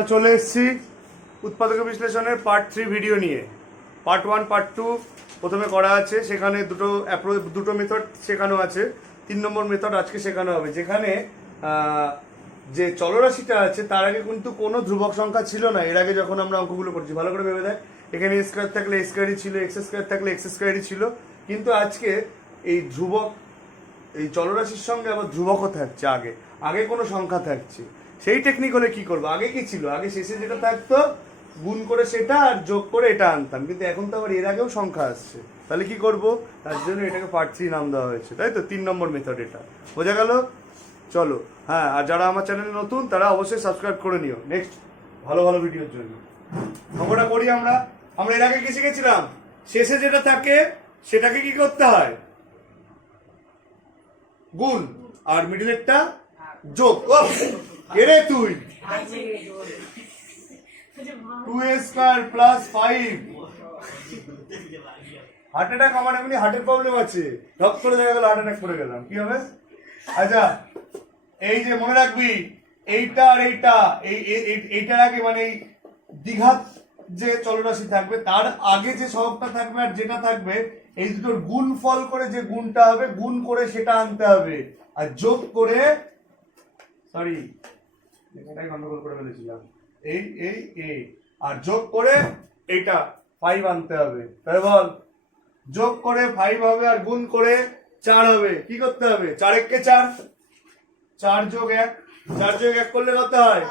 আমরা চলে এসেছি উৎপাদক বিশ্লেষণের পার্ট 3 ভিডিও নিয়ে। পার্ট 1 পার্ট 2 প্রথমে করা আছে, সেখানে দুটো মেথড শেখানো আছে। 3 নম্বর মেথড আজকে শেখানো হবে, যেখানে যে চলরাশিটা আছে তার আগে কিন্তু কোনো ধ্রুবক সংখ্যা ছিল না। এর আগে যখন আমরা অঙ্কগুলো করছি, ভালো করে ভেবে দেখ, এখানে এ স্কোয়ার থাকলে এ স্কোয়ারই ছিল, এক্স স্কোয়ার থাকলে এক্স স্কোয়ারই ছিল। কিন্তু আজকে এই ধ্রুবক, এই চলরাশির সঙ্গে আবার ধ্রুবকও থাকছে, আগে আগে কোনো সংখ্যা থাকছে। সেই টেকনিক হলে কি করবো, আগে কি ছিল, আগে শেষে যেটা থাকতো গুণ করে সেটা আর যোগ করে এটা আনতাম, কিন্তু এখন তো আবার এর আগেও সংখ্যা আসছে। তাহলে কি করব, তার জন্য এটাকে পার্ট 3 নাম দেওয়া হয়েছে, তাই তো। 3 নম্বর মেথড এটা, বোঝা গেল? চলো, হ্যাঁ, আর যারা আমার চ্যানেলে নতুন তারা অবশ্যই সাবস্ক্রাইব করে নিও নেক্সট ভালো ভালো ভিডিওর জন্য। অঙ্কটা করি আমরা। এর আগে কি শিখেছিলাম, শেষে যেটা থাকে সেটাকে কি করতে হয়, গুণ, আর মিডিলেরটা যোগ। এরে তুই 2a square plus 5। Heart attack, আমার এমনি হার্টের প্রবলেম আছে, ধপ করে দেখা গেল হার্ট অ্যাটাক করে গেলাম, কি হবে? আচ্ছা, এই যে মনে রাখবি, এইটা আর এইটার আগে মানে এই দ্বিঘাত যে চলরাশি থাকবে তার আগে যে সহগটা থাকবে আর যেটা থাকবে, এই দুটোর গুণ ফল করে যে গুণটা হবে, গুণ করে সেটা আনতে হবে, আর যোগ করে, সরি এটাই গন্ডগোল করে ফেলেছিলাম, এই আর যোগ করে এইটা 5 আনতে হবে। তাই বল, যোগ করে 5 হবে আর গুণ করে 4 হবে। কি করতে হবে, 4 একে 4, 4 যোগ 1, 4 যোগ 1 করলে কত হয়,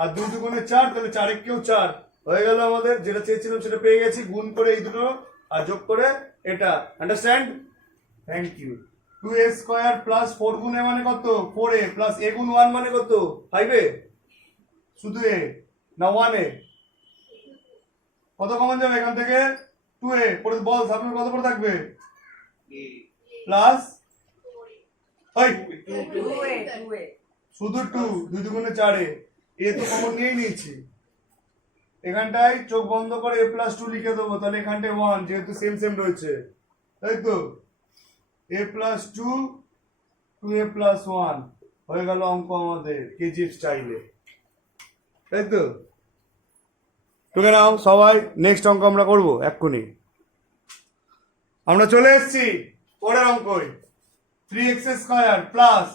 আর 2 দুগুণে 4, তাহলে 4 একেও 4 হয়ে গেল। আমাদের যেটা চেয়েছিলাম সেটা পেয়ে গেছি, গুণ করে এই দুটো আর যোগ করে এটা। Understand? Thank you. 2a square plus 4 গুণ a মানে কত, 4a প্লাস a গুণ 1 মানে কত, 5a। শুধু a না 1a, কত কমন যাবে এখান থেকে, 2a। পরে বল সামনে কত পড়ে থাকবে, প্লাস শুধু 2, 2 দুগুণে 4a, a তো কমন নিয়েই নিয়েছি। এখানটায় চোখ বন্ধ করে a প্লাস 2 লিখে দেবো, তাহলে এখানটায় 1, যেহেতু সেম সেম রয়েছে, তাই তো। a প্লাস 2, 2a প্লাস 1 হয়ে গেল অঙ্ক আমাদের কেজিএফ স্টাইলে, তাই তো। টুকে নাও সবাই, নেক্সট অঙ্ক আমরা করবো এক্ষুনি। আমরা চলে এসেছি পরের অঙ্কই। 3x স্কয়ার প্লাস,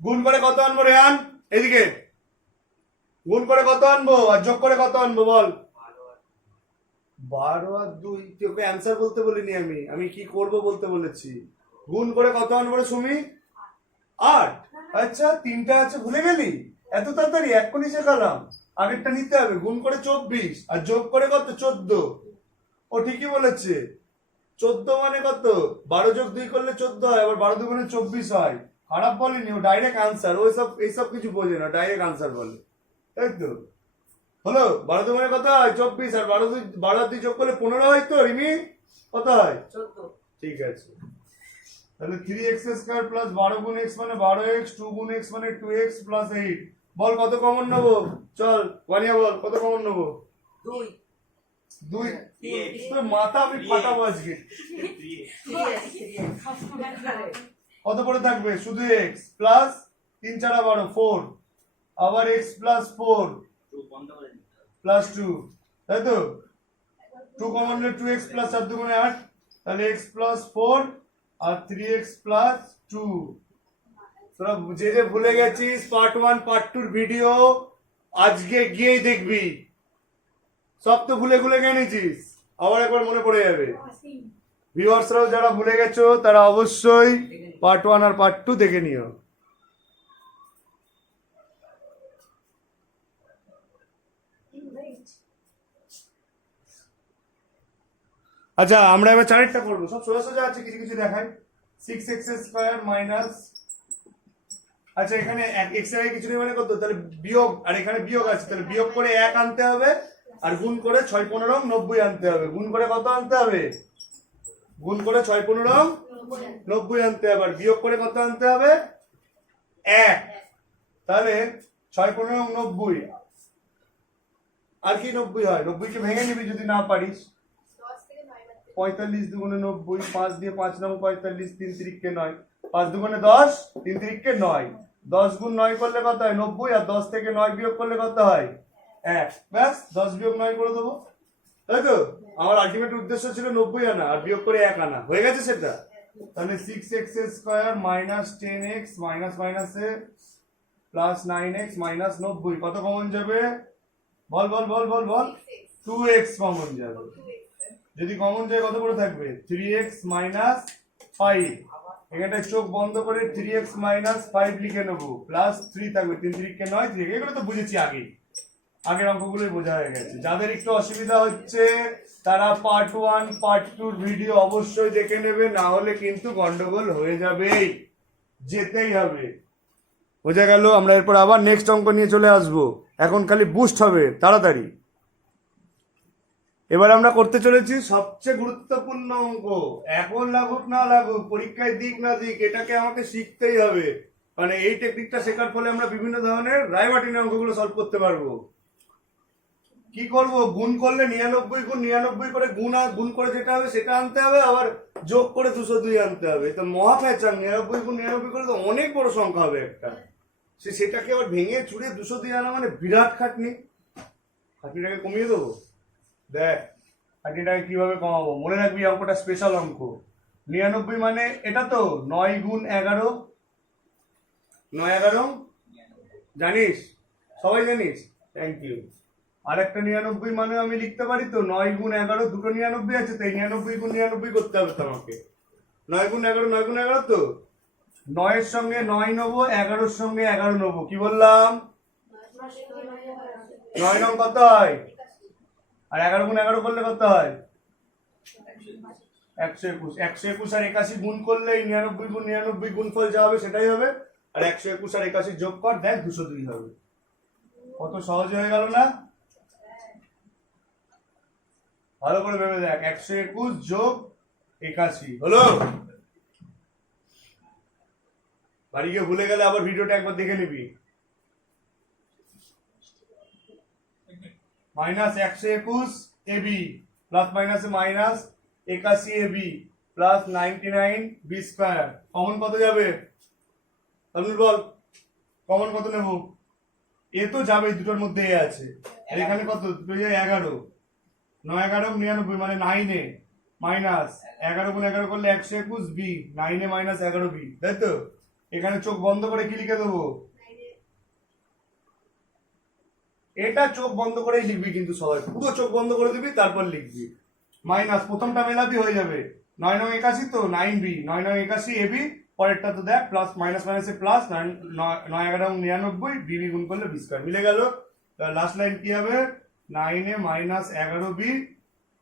গুণ করে কত আনবো রেহান, এদিকে গুণ করে কত আনবো আর যোগ করে কত আনবো বল। 12 আর 2, তোকে অ্যান্সার বলতে বলিনি, আমি কি করব বলতে বলেছি। গুণ করে কত আনবো রে সুমি, 8। আচ্ছা, 3টা আছে, ভুলে গেলি এত তাড়াতাড়ি, এক্ষুনি শেখালাম। আগেরটা নিতে হবে, গুণ করে 24 আর যোগ করে কত, 14। ও ঠিকই বলেছে, 14 মানে কত, 12 যোগ 2 করলে 14 হয়, আবার 12 দুগুণে 24 হয়। খারাপ বলেনি, ও ডাইরেক্ট আনসার, এইসব কিছু বোঝে না, ডাইরেক্ট আনসার বলে, তাই তো। হলো 12 দুগুণে কত হয়, 24, আর 12 আর 2 যোগ করলে 15 হয় তো রিমি, কত হয়, 14। ঠিক আছে, তাহলে 3x স্কয়ার প্লাস 12 গুণ x মানে 12x, 2 গুণ x মানে 2x প্লাস 8। বল কত কমন নেবো, চল বানিয়া বল কত কমন নেবো। 2 তো মাথা আমি ফাটাবো আজকে। কত পড়ে থাকবে, শুধু x প্লাস 3 4 12, 4, আবার x প্লাস 4 প্লাস 2, তাই তো। 2 কমন নিলে 2x প্লাস 4 দুগুণে 8, তাহলে x প্লাস 4 আর 3x প্লাস 2। তোরা যে ভুলে গেছিস পার্ট 1 পার্ট 2 ভিডিও, আজকে গিয়েই দেখবি, সব তো ভুলে গেছিস, আবার একবার মনে পড়ে যাবে। ভিউয়ার্সরাও যারা ভুলে গেছো তারা অবশ্যই পার্ট 1 আর পার্ট 2 দেখে নিও। আচ্ছা, আমরা এবার চারেরটা করবো, সব সোজা সোজা আছে, কিছু কিছু দেখাই। 6x স্কয়ার মাইনাস, আচ্ছা এখানে x এর কিছু নেই মানে কত, তাহলে বিয়োগ, আর এখানে বিয়োগ আছে, তাহলে বিয়োগ করে 1 আনতে হবে, আর গুণ করে 6 15 90 আনতে হবে। গুণ করে কত আনতে হবে, গুণ করে 6 15 90 আনতে হবে, আর বিয়োগ করে কত আনতে হবে, 1। তাহলে 6 15 90, আর কি 90 হয়, 90 কে ভেঙে নিবি যদি না পারিস। 45 দুগুণে 90, 5 দিয়ে 5 9 45, 3 3 কে 9, 5 দুগুণে 10, 3 3 কে 9, 10 গুণ 9 করলে কত হয় 90, আর 10 থেকে 9 বিয়োগ করলে কত হয় 1। ব্যাস 10 বিয়োগ 9 করে দেবো, তাই তো? আমার আলটিমেট উদ্দেশ্য ছিল 90 আনা আর বিয়োগ করে 1 আনা, হয়ে গেছে সেটা। তাহলে 6x square minus 10x minus মাইনাসে প্লাস 9x মাইনাস 90, কত কমন যাবে? বল বল বল বল বল। 2x কমন যাবে। যদি কমন যায় কত করে থাকবে? 3x minus 5। এখানটায় চোখ বন্ধ করে 3x মাইনাস 5 লিখে নেবো, প্লাস 3 থাকবে, 3 3 কে 9, 3। এগুলো তো বুঝেছি আগের অঙ্কগুলোই বোঝা হয়ে গেছে। যাদের একটু অসুবিধা হচ্ছে তারা পার্ট 1 পার্ট 2 ভিডিও অবশ্যই দেখে নেবে, না হলে কিন্তু গন্ডগোল হয়ে যাবে, যেতেই হবে। বোঝা গেল? আমরা এরপর আবার নেক্সট অঙ্ক নিয়ে চলে আসবো, এখন খালি বুস্ট হবে তাড়াতাড়ি। এবার আমরা করতে চলেছি সবচেয়ে গুরুত্বপূর্ণ অঙ্ক। এখন লাগুক না লাগুক, পরীক্ষায় দিক না দিক, এটাকে আমাকে শিখতেই হবে। মানে এই টেকনিকটা শেখার ফলে আমরা বিভিন্ন ধরনের রায়মার্টিনের অঙ্কগুলো সলভ করতে পারবো। কি করব? গুণ করলে 99 গুণ 99 করে গুণ করে যেটা হবে সেটা আনতে হবে, আবার যোগ করে 202 আনতে হবে। তো মহা ফ্যাচার, 99 গুণ 99 করে তো অনেক বড় সংখ্যা হবে একটা, সেটাকে আবার ভেঙে চুড়ে 202 আনা মানে বিরাট খাটনি। খাটনিটাকে কমিয়ে দেবো। দেখ খাটনিটাকে কিভাবে কমাবো, মনে রাখবি অঙ্কটা স্পেশাল অঙ্ক। 99 মানে এটা তো 9 গুণ 11, 9 11 জানিস? সবাই জানিস? Thank you. আর একটা 99 মানে আমি লিখতে পারি তো 9 গুণ 11, দুটো 99 আছে, তাই 99 গুণ 99 করতে হবে তো আমাকে। 9 গুণ 11, 9 গুণ 11 তো 9 এর সঙ্গে 9 নেবো, 11 এর সঙ্গে 11 নেবো। কি বললাম? 9 নং কত হয়? আর 11 গুণ 11 করলে কত হয়? 121। 121 আর 81 গুণ করলে 99 গুণ 99 গুণফল যা হবে সেটাই হবে, আর 121 আর 81 যোগ কর, দেখ 202 হবে। কত সহজ হয়ে গেল না? ভালো করে ভেবে দেখ, 121 যোগ 81 হলো। বাড়ি গিয়ে ভুলে গেলে আবার ভিডিওটা একবার দেখে নিবি। মাইনাস 121 এবি প্লাস মাইনাসে minus 81 a b plus 99 b square, common কত যাবে? তাহলে বল কমন কত নেব? এ তো যাবে, দুটোর মধ্যে এ আছে, আর এখানে কত? দুটো 11, 9 11 99 মানে 9 এ মাইনাস 11 গুণ 11 করলে 121 বি, 9 এ মাইনাস 11 বি, তাই তো? এখানে চোখ বন্ধ করে কি লিখে দেবো? এটা চোখ বন্ধ করেই লিখবি, কিন্তু সবাই পুরো চোখ বন্ধ করে দিবি, তারপর লিখবি। মাইনাস প্রথমটা মেলাবি, হয়ে যাবে 9 9 81 তো 9 বি, 9 9 81 এবি, পরেরটা তো দেখ প্লাস মাইনাস মাইনাসে প্লাস 9 9 11 99 বিবি গুণ করলে বি স্কয়ার, মিলে গেল। লাস্ট লাইন কি হবে? 9 A minus 11 B,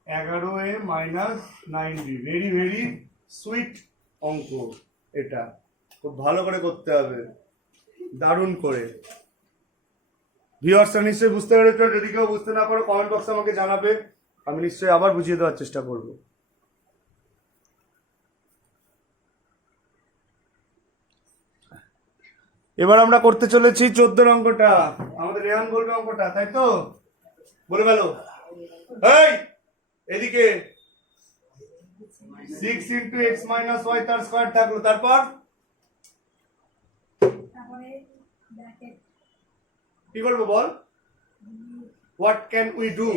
11 A minus 9 B. Very very sweet অঙ্ক, এটা খুব ভালো করে করতে হবে, দারুণ করে। ভিউয়ার্সরা নিশ্চয়ই বুঝতে পেরেছো, যদি কেউ বুঝতে না পারো কমেন্ট বক্সে আমাকে জানাবে, আমি নিশ্চয়ই আবার বুঝিয়ে দেওয়ার চেষ্টা করব। এবার আমরা করতে চলেছি 14 অঙ্কটা, আমাদের রেহান বলবে অঙ্কটা, তাই তো? বলে গেল এই এদিকে 6 into x minus y তার স্কয়ার থাকলো, তারপর কি করবো বল? What can we do?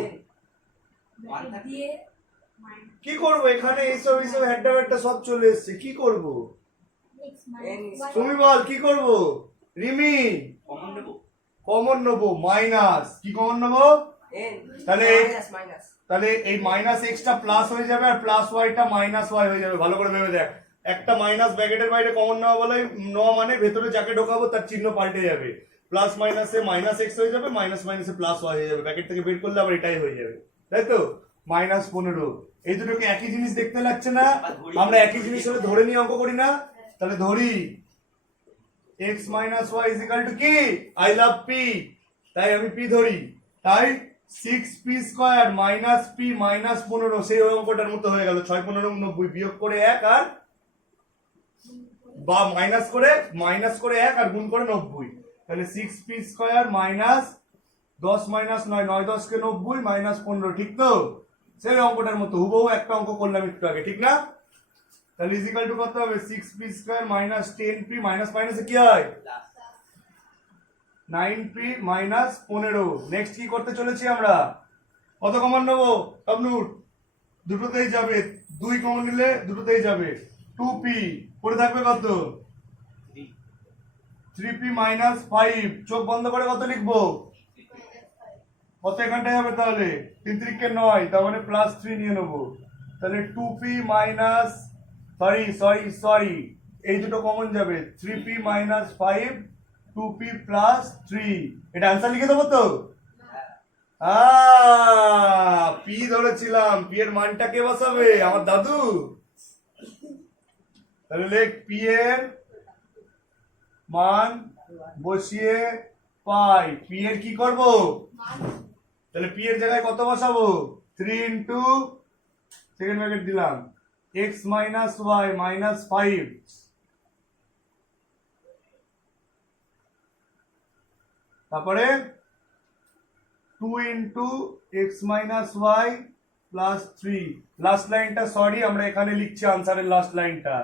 কি করবো এখানে? এইসব হেড্ডা হেড্ডা সব চলে এসছে, কি করবো তুমি বল? কি করবো রিমি? কমন নেবো, মাইনাস কি কমন নেবো? তাহলে এই মাইনাস এক্সটা প্লাস হয়ে যাবে, আর প্লাস ওয়াইটা মাইনাস ওয়াই হয়ে যাবে। ভালো করে ভেবে দেখ, একটা মাইনাস ব্র্যাকেটের বাইরে কমন নেওয়া বলে নেওয়া মানে ভেতরে যাকে ঢোকাবো তার চিহ্ন পাল্টে যাবে, প্লাস মাইনাসে মাইনাস এক্স হয়ে যাবে, মাইনাস মাইনাসে প্লাস ওয়াই হয়ে যাবে, ব্র্যাকেট থেকে বের করলে আবার এটাই হয়ে যাবে, তাই তো? মাইনাস 15, এই দুটোকে একই জিনিস দেখতে লাগছে না? আমরা একই জিনিস হলে ধরে নিয়ে অঙ্ক করি না? তাহলে ধরি x minus y is equal to কি? I love p, তাই আমি p ধরি, তাই 6p square minus p minus 15, সেই অঙ্কটার মতো হয়ে গেল। 6 15 90, বিয়োগ করে 1 আর বা মাইনাস করে 1 আর গুণ করে 90, তাহলে 6p স্কয়ার মাইনাস 10 মাইনাস 9, 9 10 কে 90 মাইনাস 15, ঠিক তো? সেই অঙ্কটার মতো হুবহু একটা অঙ্ক করলাম একটু আগে, ঠিক না? তাহলে ইজ ইকুয়াল টু কত হবে? 6p square minus 10p, minus মাইনাসে কি হয় 9p মাইনাস 15। নেক্সট কি করতে চলেছি আমরা? কত কমন নেবো তবনুর? দুটোতেই যাবে, 2 কমন নিলে দুটোতেই যাবে। 2p পড়ে থাকবে কত? 3p minus 5। চোখ বন্ধ করে কত লিখবো? কত এখানটায় হবে তাহলে? 3 3 9, তার মানে +3 নিয়ে নেবো। তাহলে 2p মাইনাস সরি এই দুটো কমন যাবে। 3p minus 5, 2p plus 3। এটা আনসার লিখে দেবো তো? পি ধরেছিলাম, পি এর মানটা কে বসাবে? আমার দাদু। তাহলে লেখ পি এর মান বসিয়ে পাই। পি এর কি করব? তাহলে পি এর জায়গায় কত বসাবো? 3 ইন্টু সেকেন্ড ব্র্যাকেট দিলাম x মাইনাস ওয়াই মাইনাস 5, তারপরে 2 into x minus y plus 3। Last লাইনটা সরি আমরা এখানে লিখছি আনসারের লাস্ট লাইনটা।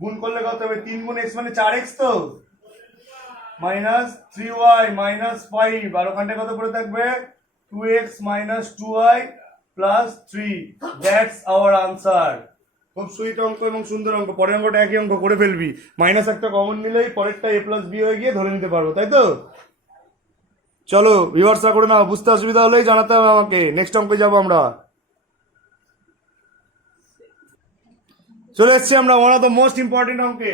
গুণ করলে কত হবে? 3 গুণ x মানে 4x তো, মাইনাস 3y মাইনাস 5, আর ওখানটায় কত পড়ে থাকবে? 2x minus 2y plus 3। That's our answer. খুব সুইট অঙ্ক এবং সুন্দর অঙ্ক। পরের অঙ্কটা একই অঙ্ক করে ফেলবি, মাইনাস একটা কমন নিলেই পরেরটা a প্লাস বি হয়ে গিয়ে ধরে নিতে পারবো, তাই তো? চলো ভিউয়ার্সরা করে নাও, বুঝতে অসুবিধা হলেই জানাতে হবে আমাকে। নেক্সট অঙ্কে যাবো আমরা। চলে এসছি আমরা one of the most important অঙ্কে,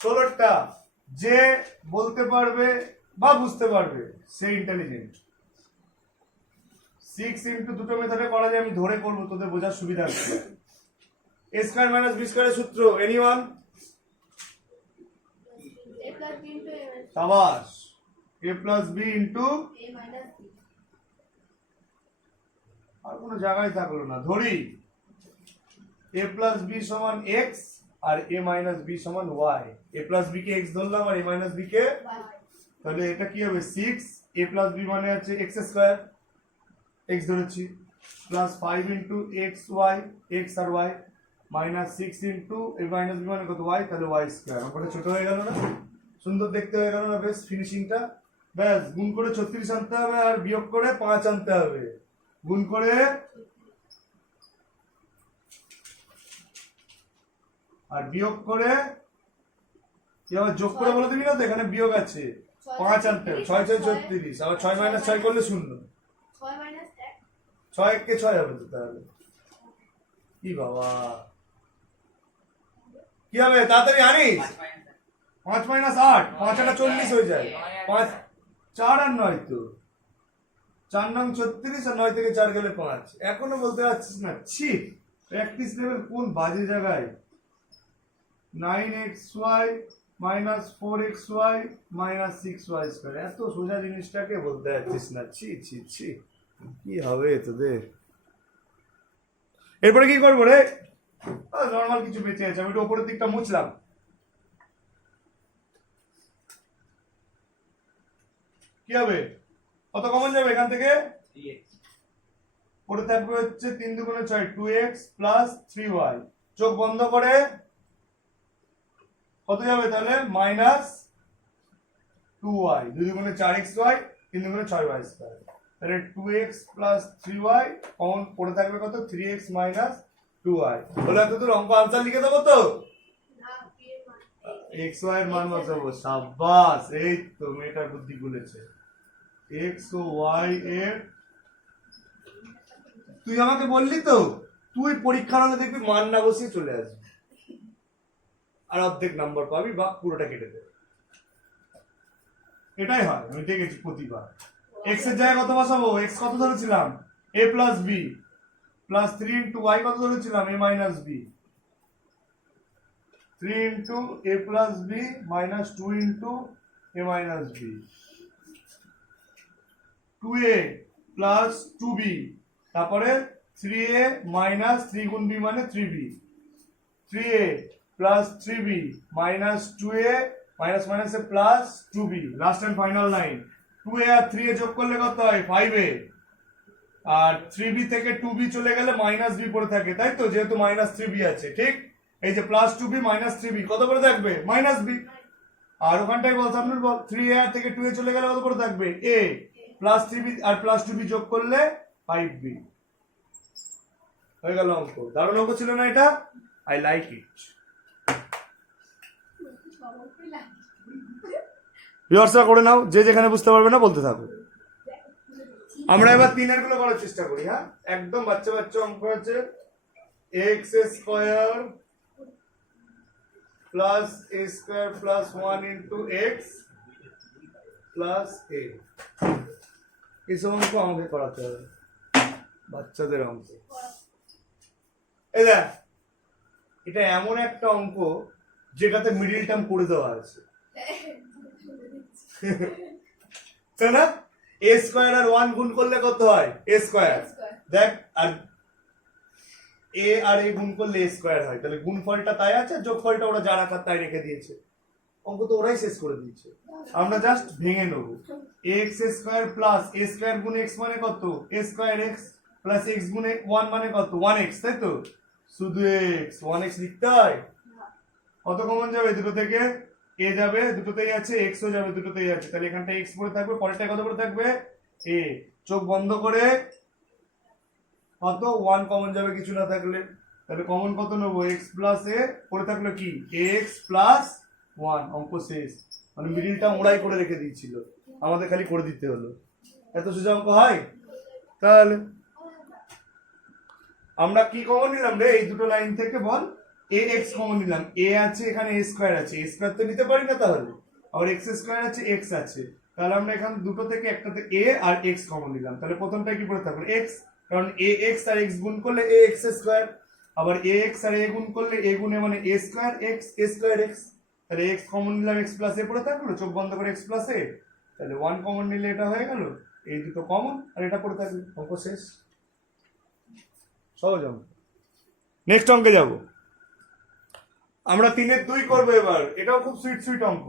16টা। যে বলতে পারবে বা বুঝতে পারবে সে ইন্টেলিজেন্ট। 6 ইন্টু দুটো মেথডে করা যায়, আমি ধরে করবো তোদের বোঝার সুবিধা আছে। a স্কয়ার মাইনাস বি স্কয়ারের সূত্র এনিওয়ান? সাবাস। a প্লাস বি ইন্টু, আর কোনো জায়গায় থাকলো না, ধরি a প্লাস বি সমান x আর a মাইনাস বি সমান y। a প্লাস বি কে x ধরলাম আর a মাইনাস বি কে, তাহলে এটা কি হবে? 6 a প্লাস বি মানে আছে x স্কয়ার, x ধরেছি, plus 5 into x y, x আর y, minus 6 into a minus b মানে কত? y, তাহলে y স্কয়ার। অঙ্কটা ছোট হয়ে গেল না? সুন্দর দেখতে হয়ে গেল না? বেশ ফিনিশিংটা। ব্যাস, গুণ করে 36 আনতে হবে আর বিয়োগ করে 5 আনতে হবে। গুণ করে আর বিয়োগ করে, এবার যোগ করে বলে দিবি না তো, এখানে বিয়োগ আছে, 5 আনতে হবে। 6 6 36, আবার 6 মাইনাস 6 করলে 0, 6 কে 6 হবে তো। তাহলে কি বাবা, কি হবে? তাড়াতাড়ি আনিস। 5 মাইনাস 8, 5 আর 40 হয়ে যায়। 5 4 আর 9 তো, 4 নং 36 আর 9 থেকে 4 গেলে 5। এখনো বলতে পারছিস না? ছি, প্র্যাকটিস লেভেল কোন বাজে জায়গায়। 9xy minus 4xy minus 6y square, এত সোজা জিনিসটাকে বলতে পারছিস না? ছি ছি ছি, কি হবে তোদের? এরপরে কি করবো রে? নর্মাল কিছু বেঁচে আছে, আমি একটু উপরের দিকটা মুছলাম। কি হবে? কত কমন যাবে এখান থেকে? পড়ে থাকবে হচ্ছে 3 দুগুণে 6, 2x প্লাস 3y। চোখ বন্ধ করে কত যাবে তাহলে? মাইনাস 2y, 2 দুগুণে 4xy, 3 দুগুণে 6y স্কয়ার। তাহলে 2x প্লাস 3y কমন পড়ে থাকবে কত? 3x minus 2y। বলে এতদূর অঙ্ক আনসার লিখে দেবো তো? xy এর মান বসাবো। সাবাস, এই তো মেয়েটার বুদ্ধি খুলেছে। x ও y এর, তুই আমাকে বললি তো তুই পরীক্ষার হলে দেখবি মান না বসিয়ে চলে আসবি, আর অর্ধেক নাম্বার পাবি বা পুরোটা কেটে দেবে। এটাই হয়, আমি দেখেছি প্রতিবার। x এর জায়গায় কত বসাবো? x কত ধরেছিলাম? a plus b plus 3 into y কত ধরেছিলাম? a minus b. 3 into a plus b minus 2 into a minus b. 2a plus 2b, তারপরে 3a মাইনাস 3 গুণ b মানে 3b। 3a plus 3b minus 2a minus মাইনাসে plus 2b। Last and final line. 2a আর 3a যোগ করলে কত হয়? 5a। আর 3b থেকে 2b চলে গেলে মাইনাস b পড়ে থাকে, তাই তো? যেহেতু মাইনাস 3b আছে, ঠিক? এই যে প্লাস 2b মাইনাস 3b কত পড়ে থাকবে? Minus b। আর ওখানটাই বল সামনের বল 3a থেকে 2a চলে গেলে কত করে থাকবে a plus 3b R plus 2b যোগ করলে 5b হয়ে গেল অঙ্ক। দারুণ অঙ্ক ছিল না এটা? I like it. রিহার্সাল করে নাও, যে যেখানে বুঝতে পারবে না বলতে থাকো। আমরা এবার 3 গুলো করার চেষ্টা করি। হ্যাঁ, একদম বাচ্চা বাচ্চা অঙ্ক আছে। x square plus a square plus 1 into x plus a। এই অঙ্ক আমাকে করাতে হবে, বাচ্চাদের অঙ্ক। এই দেখ, এটা এমন একটা অঙ্ক যেটাতে মিডিল টার্ম করে দেওয়া আছে, তাই না? a স্কয়ার আর 1 গুণ করলে কত হয়? a square. দেখ, আর a আর a গুণ করলে a স্কয়ার হয়, তাহলে গুণফলটা তাই আছে, যোগফলটা ওরা যা রাখার তাই রেখে দিয়েছে। অঙ্ক তো ওরাই শেষ করে দিয়েছে, আমরা জাস্ট ভেঙে নেব। x square plus a square গুণ x মানে কত? a square x plus x গুণ 1 মানে কত? 1x, তাই তো? শুধু x, 1x লিখতে হয়? কত কমন যাবে দুটো থেকে? a যাবে, দুটোতেই আছে, x ও যাবে, দুটোতেই আছে, তাহলে এখানটা x পড়ে থাকবে, পরেরটা কত করে থাকবে? a। চোখ বন্ধ করে কত? 1 কমন যাবে কিছু না থাকলে, তাহলে কমন কত নেবো? x প্লাস a, পড়ে থাকলো কি? x plus 1। অঙ্ক শেষ। মানে মিডিলটা ওরাই করে রেখে দিয়েছিল, আমাদের খালি করে দিতে হলো। এত সোজা অঙ্ক হয়? তাহলে আমরা কি কমন নিলাম রে এই দুটো লাইন থেকে? বল, ax কমন নিলাম। a আছে, এখানে a স্কয়ার আছে, a স্কয়ার তো নিতে পারি না তাহলে, আর x স্কয়ার আছে, x আছে, তাহলে আমরা এখানে দুটো থেকে একটাতে a আর x কমন নিলাম, তাহলে প্রথমটা কি পড়ে থাকলো? x, কারণ ax আর x গুণ করলে ax স্কয়ার, আবার ax আর a গুণ করলে a গুণে মানে a square x, a square x, তাহলে x কমন নিলাম, x প্লাস a পড়ে থাকলো, চোখ বন্ধ করে x প্লাস a, তাহলে 1 কমন নিলে এটা হয়ে গেল, এই দুটো কমন আর এটা পড়ে থাকলো, অঙ্ক শেষ। সহজ অঙ্ক। নেক্সট অঙ্কে যাব আমরা। 3-এর 2 করবো এবার। এটাও খুব সুইট সুইট অঙ্ক,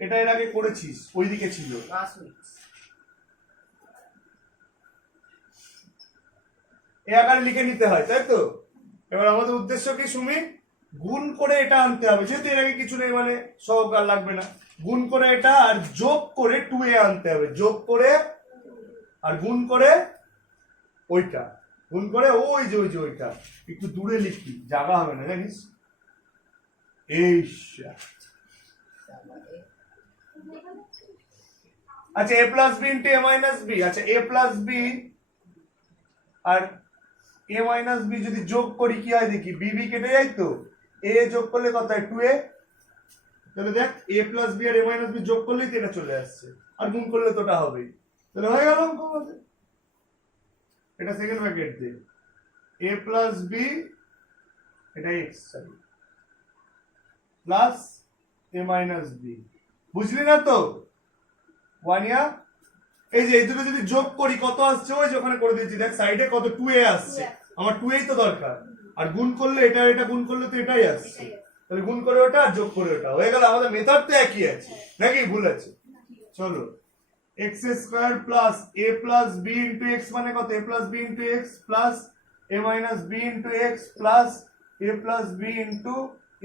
এটা এর আগে করেছিস, ওইদিকে ছিল। এ আকারে লিখে নিতে হয়, তাই তো? এবার আমাদের উদ্দেশ্য কি সুমি? গুণ করে এটা আনতে হবে, যেহেতু এর আগে কিছু নেই মানে সহকার লাগবে না। গুণ করে এটা আর যোগ করে 2a আনতে হবে, যোগ করে আর গুণ করে ওইটা, গুণ করে ওই যে ওইটা। একটু দূরে লিখবি, জায়গা হবে না জানিস। আচ্ছা, a plus b into a minus b. আচ্ছা, a প্লাস বি আর a মাইনাস বি যদি যোগ করি কি হয় দেখি? বি বি কেটে যায় তো, a যোগ করলে কত হয়? 2a। তাহলে দেখ, a প্লাস বি আর a মাইনাস বি যোগ করলেই তো এটা চলে আসছে, আর গুণ করলে তো ওটা হবেই, তাহলে হয়ে গেল অঙ্ক আমাদের। এটা সেকেন্ড ব্র্যাকেট দে, a প্লাস বি, এটা x plus a minus b. বুঝলি না তো? 1 ইয়ার। এই যে এই দুটো যদি যোগ করি কত আসছে? ওই যে ওখানে করে দিয়েছি, দেখ সাইডে কত? 2a আসছে, আমার 2a তো দরকার, আর গুণ করলে এটা, এটা গুণ করলে তো এটাই আসছে, তাহলে গুণ করে ওটা আর যোগ করে ওটা হয়ে গেল। আমাদের মেথড তো একই আছে, নাকি ভুল আছে? চলো, x square plus a plus b into x মানে কত? a plus b into x plus a minus b into x plus a plus b into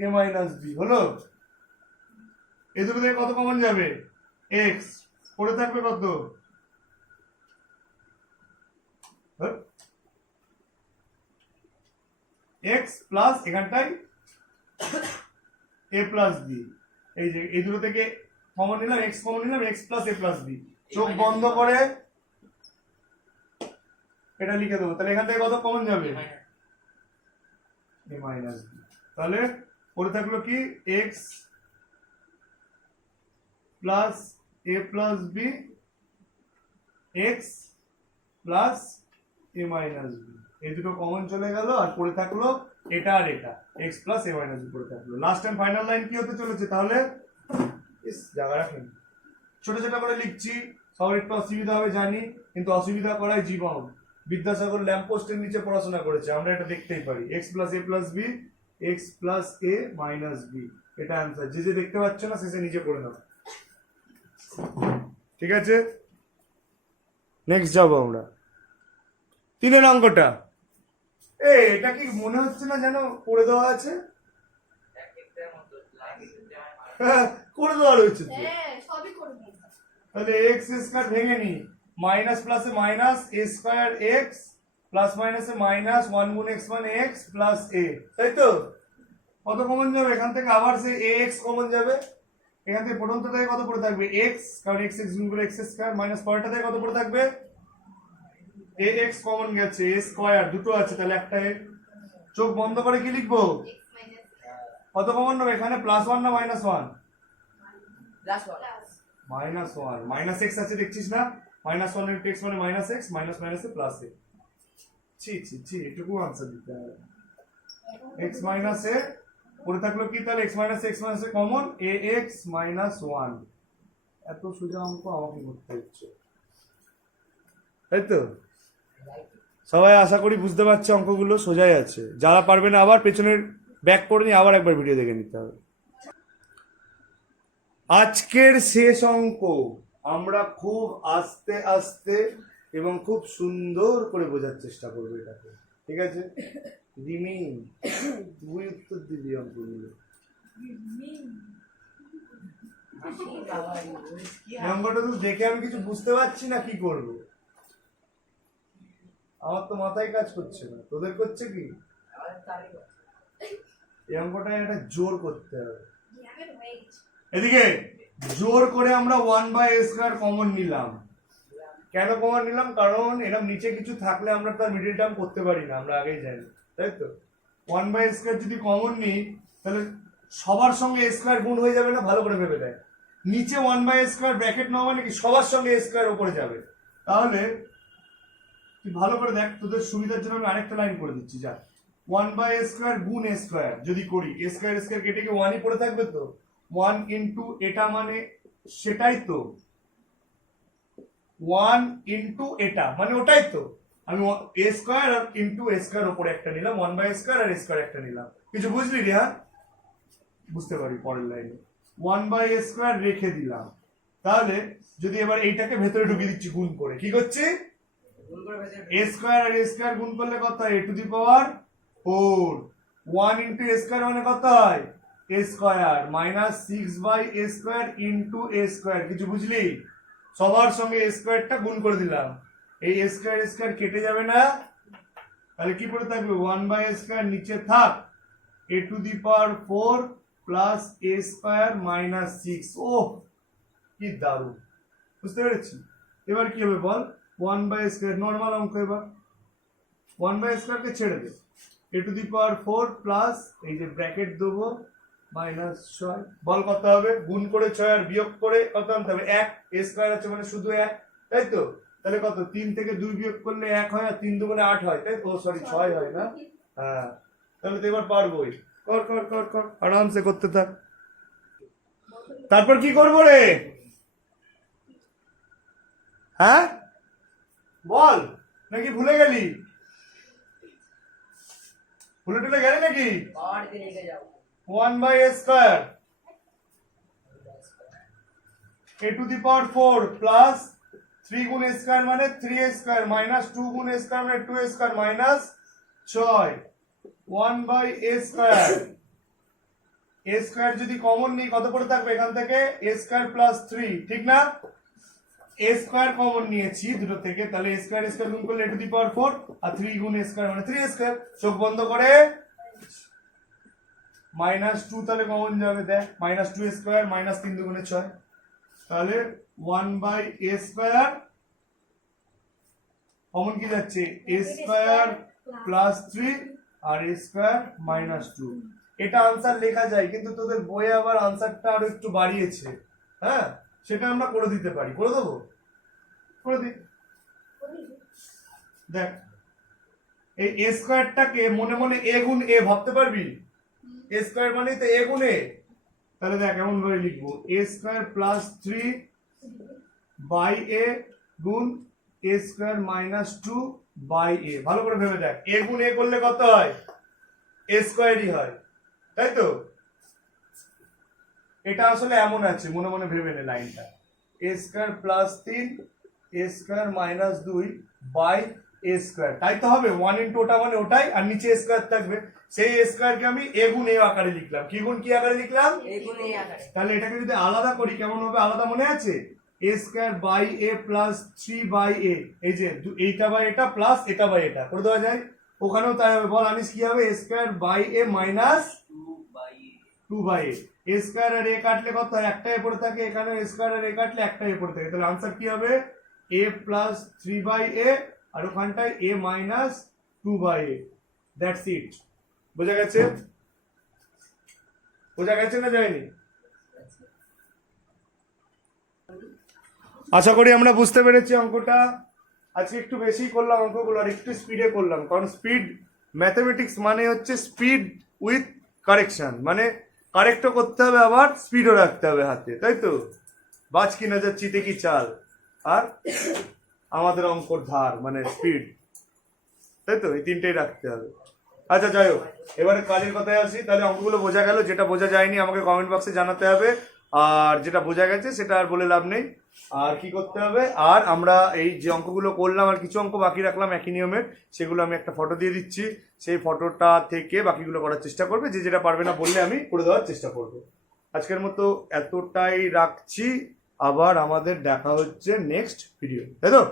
a minus b হলো। এই দুটো থেকে কত কমন যাবে? x পড়ে থাকবে কত? x প্লাস এখানটায় a প্লাস b। এই যে এই দুটো থেকে কমন নিলাম, x কমন নিলাম, x plus a plus b। চোখ বন্ধ করে এটা লিখে দেবো, তাহলে এখান থেকে কত কমন যাবে? a minus b। তাহলে পড়ে থাকলো কি? x plus a plus b, x plus a minus b। এই দুটো কমন চলে গেল, আর পড়ে থাকলো এটা আর এটা, x plus a minus b পড়ে থাকলো। লাস্ট এন্ড ফাইনাল লাইন কি হতে চলেছে তাহলে? জায়গা রাখেন, ছোট ছোট করে লিখছি, সবার একটু অসুবিধা হবে জানি, কিন্তু অসুবিধা করাই জীবন। বিদ্যাসাগর ল্যাম্পপোস্টের নিচে পড়াশোনা করেছে, আমরা এটা দেখতেই পারি। x plus a plus b, x plus a minus b, এটা অ্যান্সার। যে যে দেখতে পাচ্ছ না শেষে নিজে পড়ে নাও, ঠিক আছে? নেক্সট যাবো আমরা 3-এর অঙ্কটা। এটা কি মনে হচ্ছে না যেন পড়ে দেওয়া আছে? করে দেওয়া রয়েছে তো। হ্যাঁ সবই করে দিই। তাহলে এক্স স্কয়ার ভেঙে নি, মাইনাস প্লাসে মাইনাস এ স্কয়ার এক্স প্লাস মাইনাসে মাইনাস 1 গুণ এক্স মানে এক্স প্লাস এ, তাই তো? কত কমন যাবে এখান থেকে? আবার সেই এ এক্স কমন যাবে। এখান থেকে প্রথমটা থেকে কত পড়ে থাকবে? এক্স, কারণ এক্স এক্স গুণ করে এক্স স্কয়ার, মাইনাস পরেরটা থেকে কত পড়ে থাকবে? এ এক্স কমন গেছে, এ স্কয়ার দুটো আছে, তাহলে একটা এ। চোখ বন্ধ করে কি লিখবো? কত কমন নেবে এখানে? প্লাস 1 না মাইনাস 1? মাইনাস 1, মাইনাস এক্স আছে দেখছিস না? মাইনাস 1 ইন্টু এক্স মানে মাইনাস এক্স, মাইনাস মাইনাসে প্লাস এ। ছি ছি ছি, এটুকু আনসার দিতে হবে। এক্স মাইনাস এ পড়ে থাকলো কি তাহলে? X minus a common, A x minus 1। এত সোজা অঙ্ক আমাকে করতে হচ্ছে, তাই তো? সবাই আশা করি বুঝতে পারছে অঙ্কগুলো সোজাই আছে। যারা পারবে না আবার পেছনের ব্যাক করে নিয়ে আবার একবার ভিডিও দেখে নিতে হবে। আজকের শেষ অঙ্ক আমরা খুব আস্তে আস্তে এবং খুব সুন্দর করে বোঝার চেষ্টা করবো এটাকে, ঠিক আছে? রিমি, তুই উত্তর দিবি অঙ্কগুলো। অঙ্কটা তো দেখে আমি কিছু বুঝতে পারছি না, কি করব? আমার তো মাথায় কাজ করছে না, তোদের করছে কি? এই অঙ্কটা একটা জোর করতে হবে। এদিকে জোর করে আমরা 1/a² কমন নিলাম। কেন কমন নিলাম? কারণ এরকম নিচে কিছু থাকলে আমরা তার মিডল টার্ম করতে পারি না, আমরা আগেই জানি, তাই তো? 1/a² যদি কমন নিই তাহলে সবার সঙ্গে a² গুণ হয়ে যাবে না? ভালো করে ভেবে দেয়, নিচে 1/a² ব্র্যাকেট নেওয়া মানে কি সবার সঙ্গে a² উপরে যাবে। তাহলে তুই ভালো করে দেখ, তোদের সুবিধার জন্য আমি আরেকটা লাইন করে দিচ্ছি। যা 1/a² গুণ a² যদি করি, a² কেটে গিয়ে 1ই পড়ে থাকবে তো। 1 ইন্টু এটা মানে সেটাই তো, 1 ইন্টু এটা মানে ওটাই তো। আমি a² আর ইন্টু a² উপরে একটা নিলাম, 1/a² আর a² একটা নিলাম। কিছু বুঝলি রে? হ্যাঁ, বুঝতে পারি পরের লাইনে 1/a² রেখে দিলাম। তাহলে যদি এবার এইটাকে ভেতরে ঢুকিয়ে দিচ্ছি গুণ করে, কি করছি? a² আর a² গুণ করলে কত হয়? a to the power 4। 1 into a² মানে কত হয়? a² minus 6/a² into a²। কিছু বুঝলি? সবার সঙ্গে a² টা গুণ করে দিলাম, এই a² কেটে যাবে না, তাহলে কি পড়ে থাকবে? 1/a² নিচে থাক, a to the power 4 plus a² minus 6। ওহ কি দারুণ, বুঝতে পেরেছি? এবার কি হবে বল? 1/a² নর্মাল অঙ্ক। এবার 1/a² কে ছেড়ে দে, a to the power 4 plus এই যে ব্র্যাকেট দেবো মাইনাস 6। বল কত হবে? গুণ করে 6 আর বিয়োগ করে কত আনতে হবে? 1। a² আছে মানে শুধু 1, তাই তো? তাহলে কত? 3 থেকে 2 বিয়োগ করলে 1 হয়, আর 3 দুগুণে 8 হয়, তাই তো? সরি 6 হয় না? হ্যাঁ, তাহলে তো এবার পারবোই। কর কর কর কর, আরামসে করতে থাক। তারপর কি করবো রে? হ্যাঁ বল, নাকি ভুলে গেলি? ভুলে টুলে গেলি নাকি? 1/a², a to the power 4 plus 3 গুণ a² মানে 3a² মাইনাস 2 গুণ a² মানে 2a² মাইনাস 6। 1/a², a² যদি কমন নিই কত পড়ে থাকবে এখান থেকে? a² প্লাস 3, ঠিক না? a² কমন নিয়েছি দুটো থেকে, তাহলে a² গুণ করলে a টু দি পাওয়ার 4 আর 3 গুণ a² মানে 3a²। চোখ বন্ধ করে মাইনাস 2 তাহলে কমন যাবে, দেখ মাইনাস 2a² মাইনাস 3 দুগুণে 6, তাহলে 1/a² কমন কি যাচ্ছে? a² প্লাস 3 আর a² মাইনাস 2। এটা আনসার লেখা যায়, কিন্তু তোদের বইয়ে আবার আনসারটা আরো একটু বাড়িয়েছে। হ্যাঁ, সেটা আমরা করে দিতে পারি, করে দেবো, করে দিই। দেখ এই a²টাকে মনে মনে a গুণ a ভাবতে পারবি? a² মানে তো a গুণ a। তাহলে দেখ এমন ভাবে লিখবো, a² প্লাস 3 বাই a গুণ a² মাইনাস 2 বাই a। ভালো করে ভেবে দেখ, a গুণ a করলে কত হয়? a² হয়, তাই তো? এটা আসলে এমন আছে, মনে মনে ভেবে নে লাইনটা, a² plus 3 a² minus 2 by a square, তাই তো হবে 1 ইন্টু ওটা মানে ওটাই, আর নিচে এ স্কোয়ার থাকবে। সেই এ স্কোয়ারকে আমি এ গুণ এ আকারে লিখলাম। কি গুণ কি আকারে লিখলাম? তাহলে এটাকে যদি আলাদা করি কেমন হবে? আলাদা মনে আছে? A square by A plus 3 by A, এই যে এইটা বাই এটা প্লাস এটা বাই এটা করে দেওয়া যায়। ওখানেও তাই হবে। বল আনিস কি হবে? A square by A minus 2 by A. A square আর এ কাটলে কত হয়? একটা এ পড়ে থাকে, এখানে এ স্কোয়ার আর এ কাটলে একটা এ পড়ে থাকে। তাহলে আনসার কি হবে? এ প্লাস 3 বাই এ, আর ওখানটায় A minus 2 by A. That's it. বোঝা গেছে? বোঝা গেছে না যায়নি? আশা করি আমরা বুঝতে পেরেছি অঙ্কটা। আজকে একটু বেশি করলাম অঙ্কগুলো, আর একটু স্পিডে করলাম, কারণ স্পিড ম্যাথমেটিক্স মানে হচ্ছে স্পিড উইথ কারেকশন, মানে কারেক্টও করতে হবে আবার স্পিডও রাখতে হবে হাতে, তাই তো? বাজ কি নজর চিতে কি চাল, আর আমাদের অঙ্কর ধার মানে স্পিড, তাই তো? এই তিনটেই রাখতে হবে। আচ্ছা যাই হোক, এবারে কাজের কথায় আসি। তাহলে অঙ্কগুলো বোঝা গেল, যেটা বোঝা যায়নি আমাকে কমেন্ট বক্সে জানাতে হবে, আর যেটা বোঝা গেছে সেটা আর বলে লাভ নেই। আর কি করতে হবে, আর আমরা এই যে অঙ্কগুলো করলাম আর কিছু অঙ্ক বাকি রাখলাম একই নিয়মের, সেগুলো আমি একটা ফটো দিয়ে দিচ্ছি, সেই ফটোটা থেকে বাকিগুলো করার চেষ্টা করবে। যে যেটা পারবে না বললে আমি করে দেওয়ার চেষ্টা করবো। আজকের মতো এতটাই রাখছি, আবার আমাদের দেখা হচ্ছে নেক্সট ভিডিও, তাই তো?